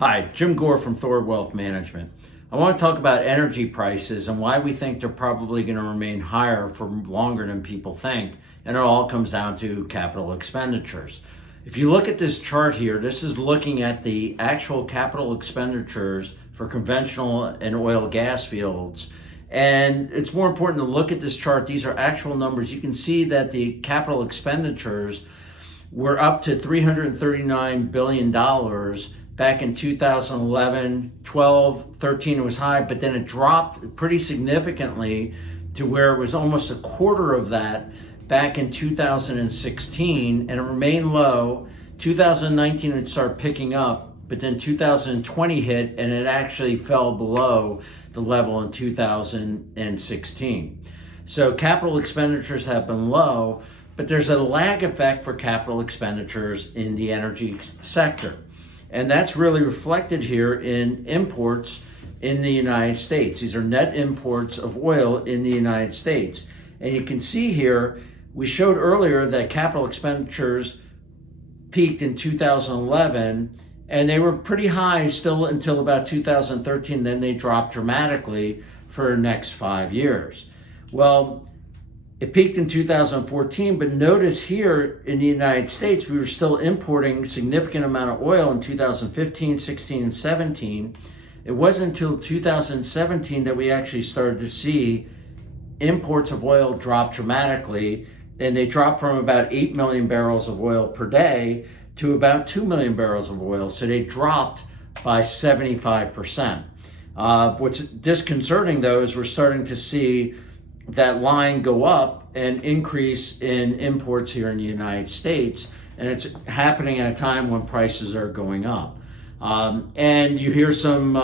Hi, Jim Gore from Thor Wealth Management. I want to talk about energy prices and why we think they're probably going to remain higher for longer than people think, and it all comes down to capital expenditures. If you look at this chart here, this is looking at the actual capital expenditures for conventional and oil and gas fields. And it's more important to look at this chart. These are actual numbers. You can see that the capital expenditures were up to $339 billion back in 2011, 12, 13 it was high, but then it dropped pretty significantly to where it was almost a quarter of that back in 2016, and it remained low. 2019 it started picking up, but then 2020 hit and it actually fell below the level in 2016. So capital expenditures have been low, but there's a lag effect for capital expenditures in the energy sector. And that's really reflected here in imports in the United States. These are net imports of oil in the United States. And you can see here, we showed earlier that capital expenditures peaked in 2011, and they were pretty high still until about 2013. Then they dropped dramatically for the next 5 years. Well, it peaked in 2014, but notice here in the United States, we were still importing a significant amount of oil in 2015, 16, and 17. It wasn't until 2017 that we actually started to see imports of oil drop dramatically, and they dropped from about 8 million barrels of oil per day to about 2 million barrels of oil. So they dropped by 75%. What's disconcerting, though, is we're starting to see that line go up and increase in imports here in the United States. And it's happening at a time when prices are going up. And you hear some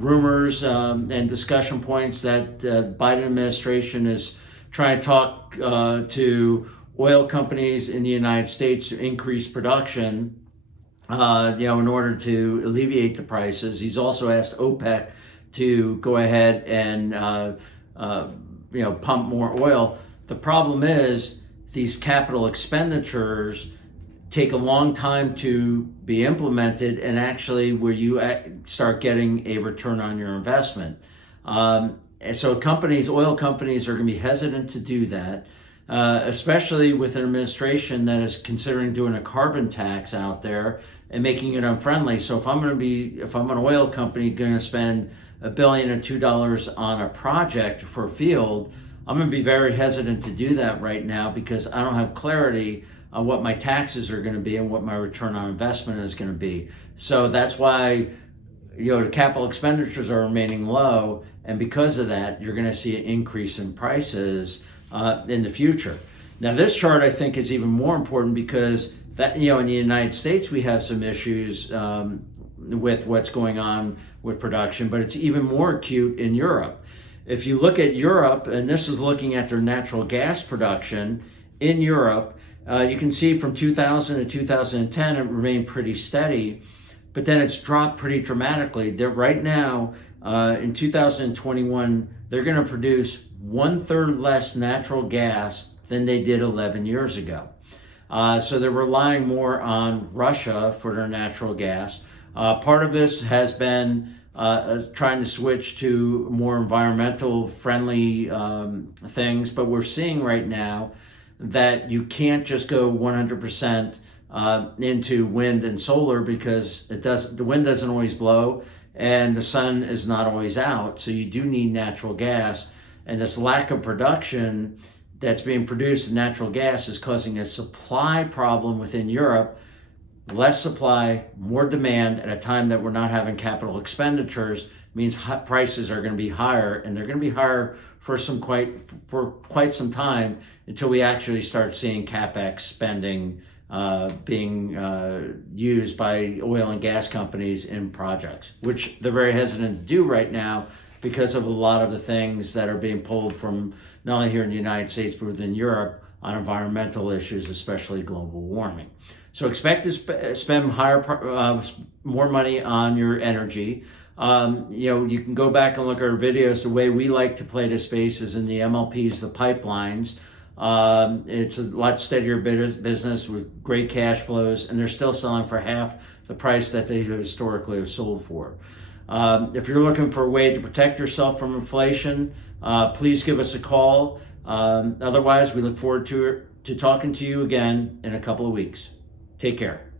rumors and discussion points that the Biden administration is trying to talk to oil companies in the United States to increase production, in order to alleviate the prices. He's also asked OPEC to go ahead and pump more oil. The problem is these capital expenditures take a long time to be implemented, and actually where you start getting a return on your investment. And so oil companies are going to be hesitant to do that, especially with an administration that is considering doing a carbon tax out there and making it unfriendly. So if I'm an oil company going to spend $1 billion or $2 on a project for a field, I'm going to be very hesitant to do that right now because I don't have clarity on what my taxes are going to be and what my return on investment is going to be. So that's why the capital expenditures are remaining low, and because of that, you're going to see an increase in prices in the future. Now, this chart I think is even more important because that in the United States we have some issues with what's going on with production, but it's even more acute in Europe. If you look at Europe, and this is looking at their natural gas production in Europe, you can see from 2000 to 2010 it remained pretty steady, but then it's dropped pretty dramatically. They're right now in 2021 they're going to produce 1/3 less natural gas than they did 11 years ago. So they're relying more on Russia for their natural gas. Part of this has been trying to switch to more environmental friendly things, but we're seeing right now that you can't just go 100% into wind and solar because the wind doesn't always blow and the sun is not always out. So you do need natural gas, and this lack of production that's being produced in natural gas is causing a supply problem within Europe. Less supply, more demand at a time that we're not having capital expenditures means prices are going to be higher, and they're going to be higher for quite some time until we actually start seeing CAPEX spending being used by oil and gas companies in projects, which they're very hesitant to do right now because of a lot of the things that are being pulled from not only here in the United States but within Europe on environmental issues, especially global warming. So expect to spend more money on your energy. You can go back and look at our videos. The way we like to play this space is in the MLPs, the pipelines. It's a lot steadier business with great cash flows, and they're still selling for half the price that they historically have sold for. If you're looking for a way to protect yourself from inflation, please give us a call. Otherwise, we look forward to talking to you again in a couple of weeks. Take care.